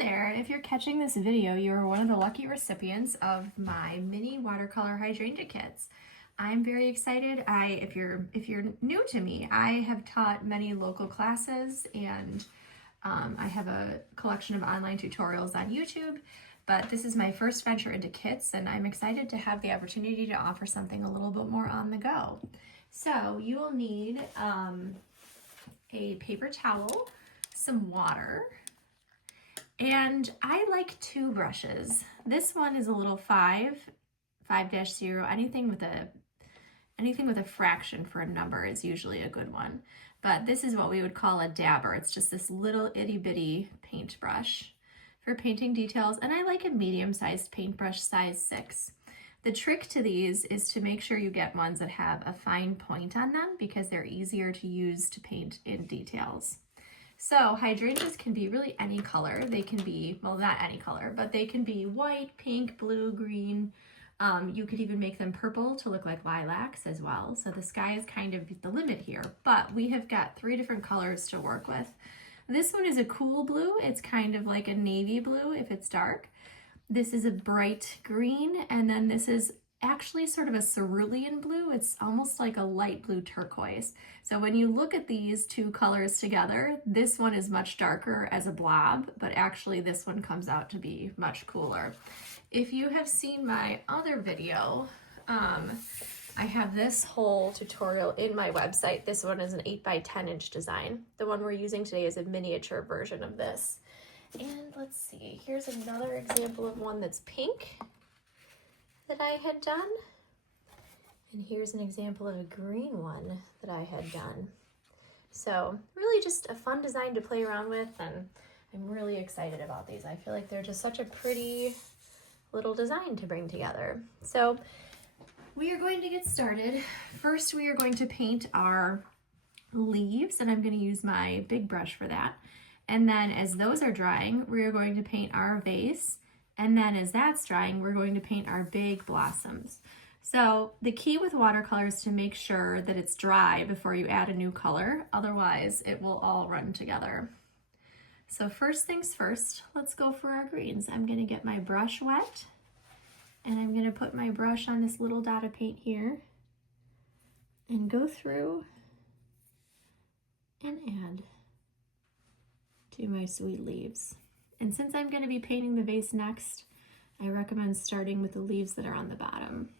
there! If you're catching this video, you're one of the lucky recipients of my mini watercolor hydrangea kits. I'm very excited. If you're new to me, I have taught many local classes and I have a collection of online tutorials on YouTube, but this is my first venture into kits and I'm excited to have the opportunity to offer something a little bit more on the go. So you will need a paper towel, some water, and I like two brushes. This one is a little 5-0, anything with a fraction for a number is usually a good one. But this is what we would call a dabber. It's just this little itty bitty paintbrush for painting details, and I like a medium-sized paintbrush, size 6. The trick to these is to make sure you get ones that have a fine point on them because they're easier to use to paint in details. So hydrangeas can be really any color. They can be, well, not any color, but they can be white, pink, blue, green. You could even make them purple to look like lilacs as well. So the sky is kind of the limit here, but we have got 3 different colors to work with. This one is a cool blue. It's kind of like a navy blue if it's dark. This is a bright green, and then this is actually sort of a cerulean blue. It's almost like a light blue turquoise. So when you look at these two colors together, this one is much darker as a blob, but actually this one comes out to be much cooler. If you have seen my other video, I have this whole tutorial in my website. This one is an 8x10 inch design. The one we're using today is a miniature version of this. And let's see, here's another example of one that's pink that I had done. And here's an example of a green one that I had done. So really just a fun design to play around with, and I'm really excited about these. I feel like they're just such a pretty little design to bring together. So we are going to get started. First, we are going to paint our leaves, and I'm going to use my big brush for that. And then as those are drying, we are going to paint our vase. And then as that's drying, we're going to paint our big blossoms. So the key with watercolor is to make sure that it's dry before you add a new color. Otherwise, it will all run together. So first things first, let's go for our greens. I'm going to get my brush wet, and I'm going to put my brush on this little dot of paint here and go through and add to my sweet leaves. And since I'm going to be painting the vase next, I recommend starting with the leaves that are on the bottom.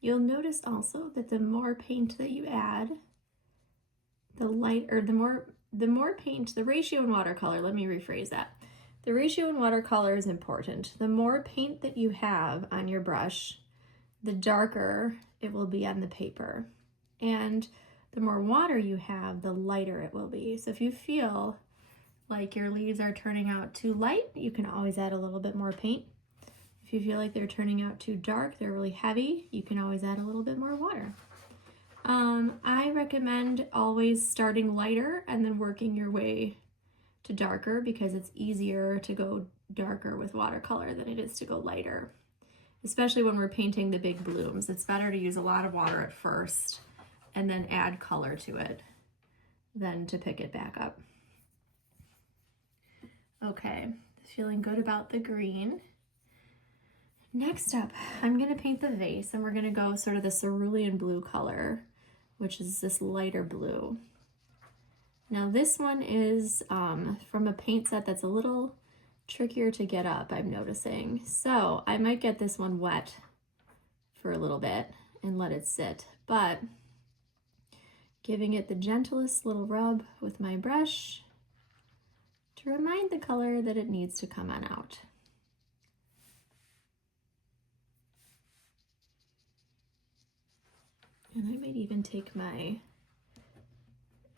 You'll notice also that the more paint that you add, the more paint, the ratio in watercolor, let me rephrase that. The ratio in watercolor is important. The more paint that you have on your brush, the darker it will be on the paper. And the more water you have, the lighter it will be. So if you feel like your leaves are turning out too light, you can always add a little bit more paint. If you feel like they're turning out too dark, they're really heavy, you can always add a little bit more water. I recommend always starting lighter and then working your way to darker because it's easier to go darker with watercolor than it is to go lighter. Especially when we're painting the big blooms. It's better to use a lot of water at first and then add color to it than to pick it back up. Okay, feeling good about the green. Next up, I'm going to paint the vase, and we're going to go sort of the cerulean blue color, which is this lighter blue. Now this one is from a paint set that's a little trickier to get up, I'm noticing. So I might get this one wet for a little bit and let it sit. But giving it the gentlest little rub with my brush to remind the color that it needs to come on out. And I might even take my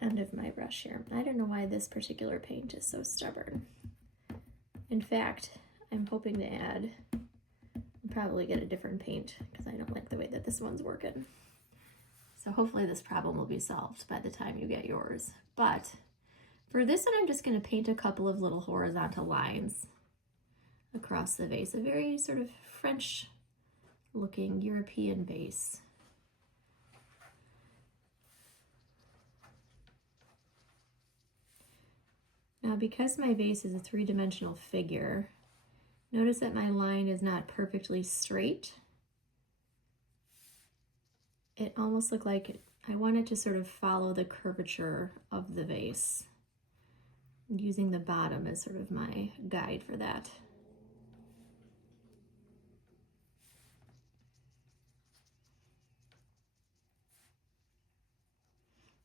end of my brush here. I don't know why this particular paint is so stubborn. In fact, I'm hoping to add, I'll probably get a different paint because I don't like the way that this one's working. So hopefully this problem will be solved by the time you get yours. But for this one, I'm just going to paint a couple of little horizontal lines across the vase, a very sort of French looking European vase. Now, because my vase is a three-dimensional figure, notice that my line is not perfectly straight. It almost looked like I wanted to sort of follow the curvature of the vase, using the bottom as sort of my guide for that.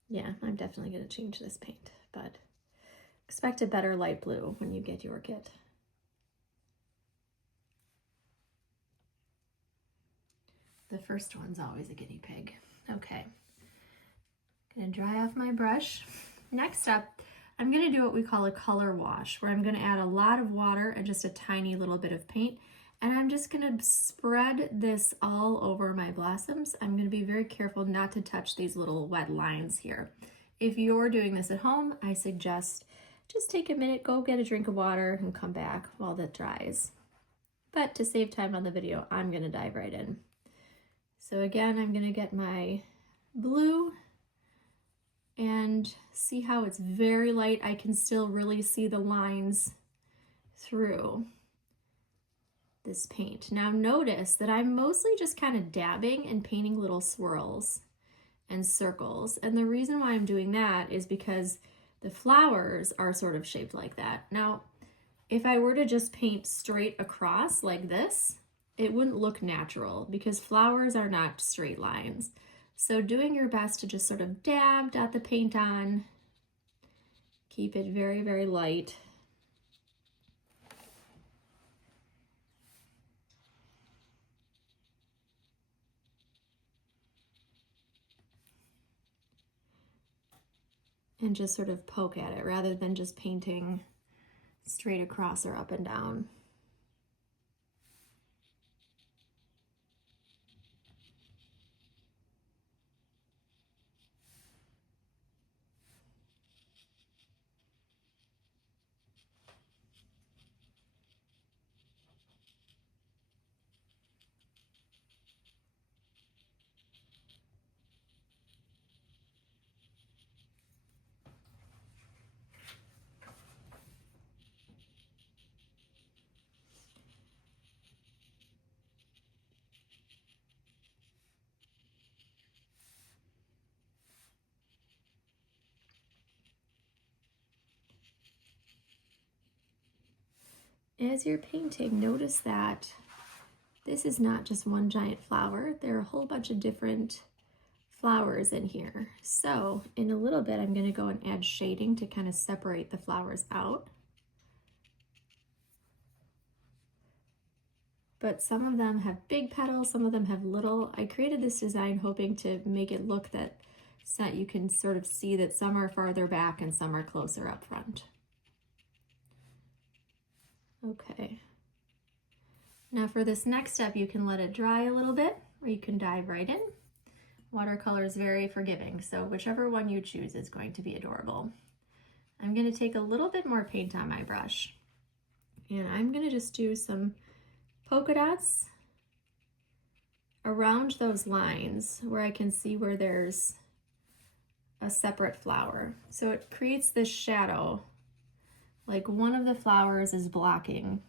Yeah, I'm definitely going to change this paint, but expect a better light blue when you get your kit. The first one's always a guinea pig. Okay, gonna dry off my brush. Next up, I'm gonna do what we call a color wash, where I'm gonna add a lot of water and just a tiny little bit of paint. And I'm just gonna spread this all over my blossoms. I'm gonna be very careful not to touch these little wet lines here. If you're doing this at home, I suggest just take a minute, go get a drink of water and come back while that dries. But to save time on the video, I'm gonna dive right in. So again, I'm gonna get my blue and see how it's very light. I can still really see the lines through this paint. Now notice that I'm mostly just kind of dabbing and painting little swirls and circles. And the reason why I'm doing that is because the flowers are sort of shaped like that. Now, if I were to just paint straight across like this, it wouldn't look natural because flowers are not straight lines. So doing your best to just sort of dab, dot the paint on, keep it very, very light. And just sort of poke at it rather than just painting straight across or up and down. As you're painting, notice that this is not just one giant flower. There are a whole bunch of different flowers in here. So in a little bit, I'm going to go and add shading to kind of separate the flowers out. But some of them have big petals, some of them have little. I created this design hoping to make it look that so you can sort of see that some are farther back and some are closer up front. Okay. Now for this next step, you can let it dry a little bit, or you can dive right in. Watercolor is very forgiving, so whichever one you choose is going to be adorable. I'm going to take a little bit more paint on my brush, and I'm going to just do some polka dots around those lines where I can see where there's a separate flower. So it creates this shadow, like one of the flowers is blocking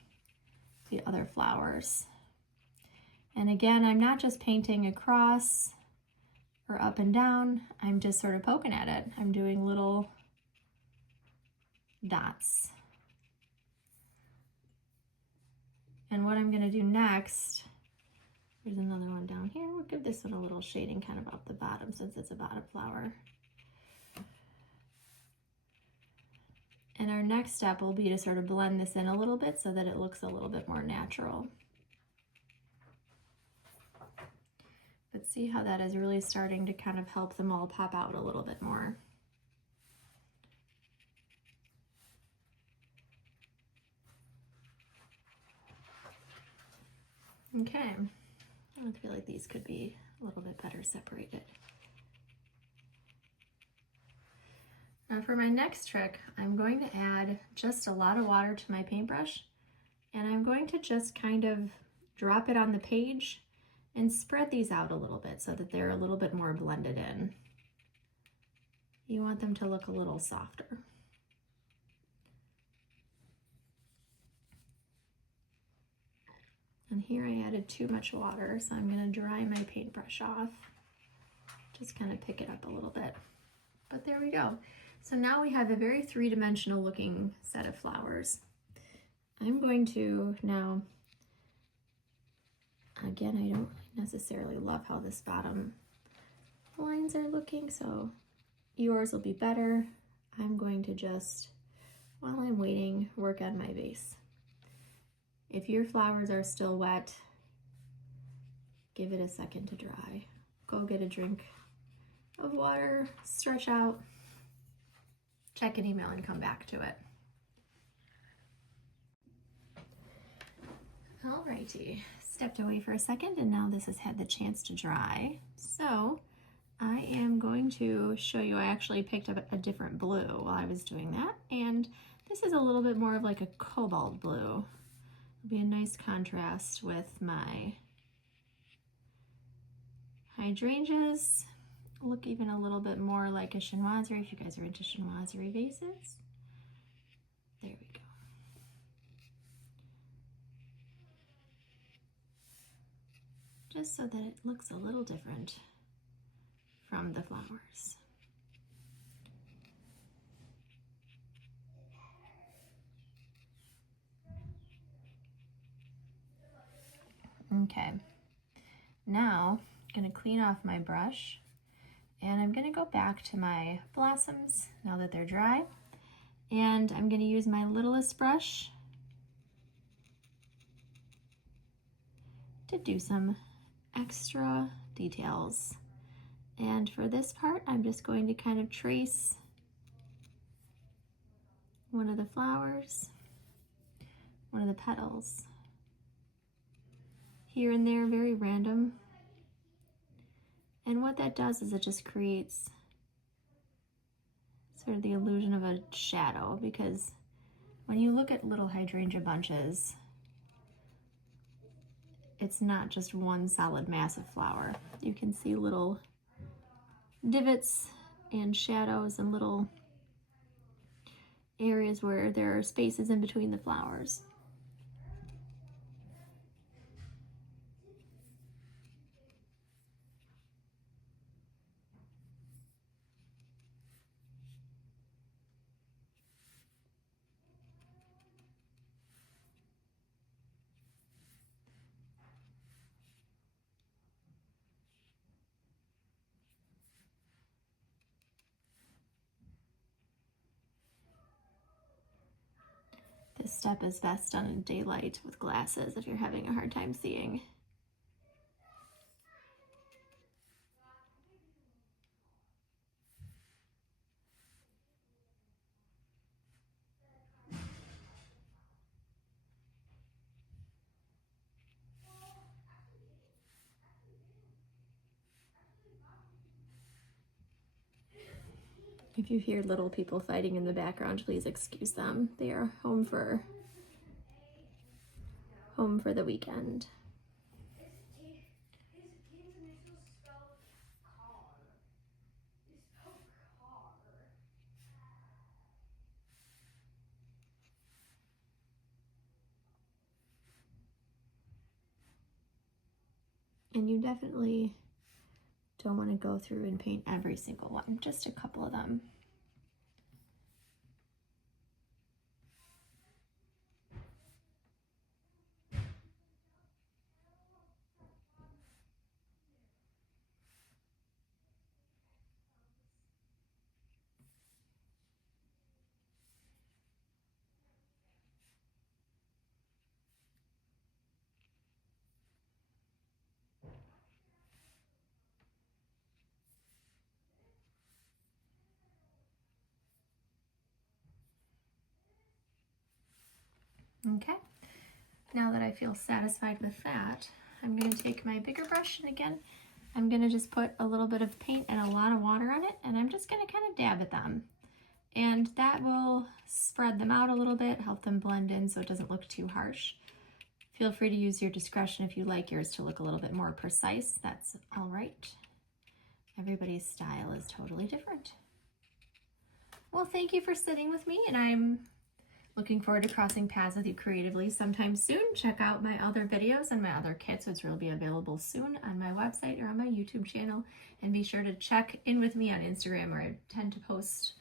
the other flowers. And again, I'm not just painting across or up and down, I'm just sort of poking at it. I'm doing little dots. And what I'm gonna do next, There's another one down here. We'll give this one a little shading kind of up the bottom since it's a bottom flower. And our next step will be to sort of blend this in a little bit so that it looks a little bit more natural. But see how that is really starting to kind of help them all pop out a little bit more. Okay, I feel like these could be a little bit better separated. Now for my next trick, I'm going to add just a lot of water to my paintbrush, and I'm going to just kind of drop it on the page and spread these out a little bit so that they're a little bit more blended in. You want them to look a little softer. And here I added too much water, so I'm going to dry my paintbrush off. Just kind of pick it up a little bit. But there we go. So now we have a very three-dimensional looking set of flowers. I'm going to now, again, I don't necessarily love how this bottom lines are looking, so yours will be better. I'm going to just, while I'm waiting, work on my base. If your flowers are still wet, give it a second to dry. Go get a drink of water, stretch out, check an email, and come back to it. Alrighty, stepped away for a second and now this has had the chance to dry. So I am going to show you, I actually picked up a different blue while I was doing that, and this is a little bit more of like a cobalt blue. It'll be a nice contrast with my hydrangeas. Look even a little bit more like a chinoiserie if you guys are into chinoiserie vases. There we go. Just so that it looks a little different from the flowers. Okay, now I'm going to clean off my brush and I'm going to go back to my blossoms now that they're dry, and I'm going to use my littlest brush to do some extra details. And for this part, I'm just going to kind of trace one of the flowers, one of the petals, here and there, very random. And what that does is it just creates sort of the illusion of a shadow, because when you look at little hydrangea bunches, it's not just one solid massive flower. You can see little divots and shadows and little areas where there are spaces in between the flowers. This step is best done in daylight with glasses if you're having a hard time seeing. If you hear little people fighting in the background, please excuse them. They are home for the weekend. And you definitely don't want to go through and paint every single one, just a couple of them. Okay, now that I feel satisfied with that, I'm going to take my bigger brush, and again, I'm going to just put a little bit of paint and a lot of water on it, and I'm just going to kind of dab at them. And that will spread them out a little bit, help them blend in so it doesn't look too harsh. Feel free to use your discretion if you like yours to look a little bit more precise. That's all right. Everybody's style is totally different. Well, thank you for sitting with me, and I'm looking forward to crossing paths with you creatively sometime soon. Check out my other videos and my other kits, which will be available soon on my website or on my YouTube channel. And be sure to check in with me on Instagram, where I tend to post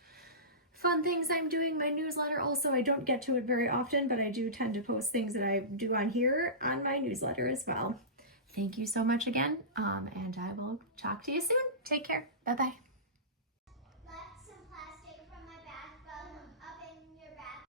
fun things I'm doing. My newsletter also, I don't get to it very often, but I do tend to post things that I do on here on my newsletter as well. Thank you so much again, and I will talk to you soon. Take care. Bye-bye.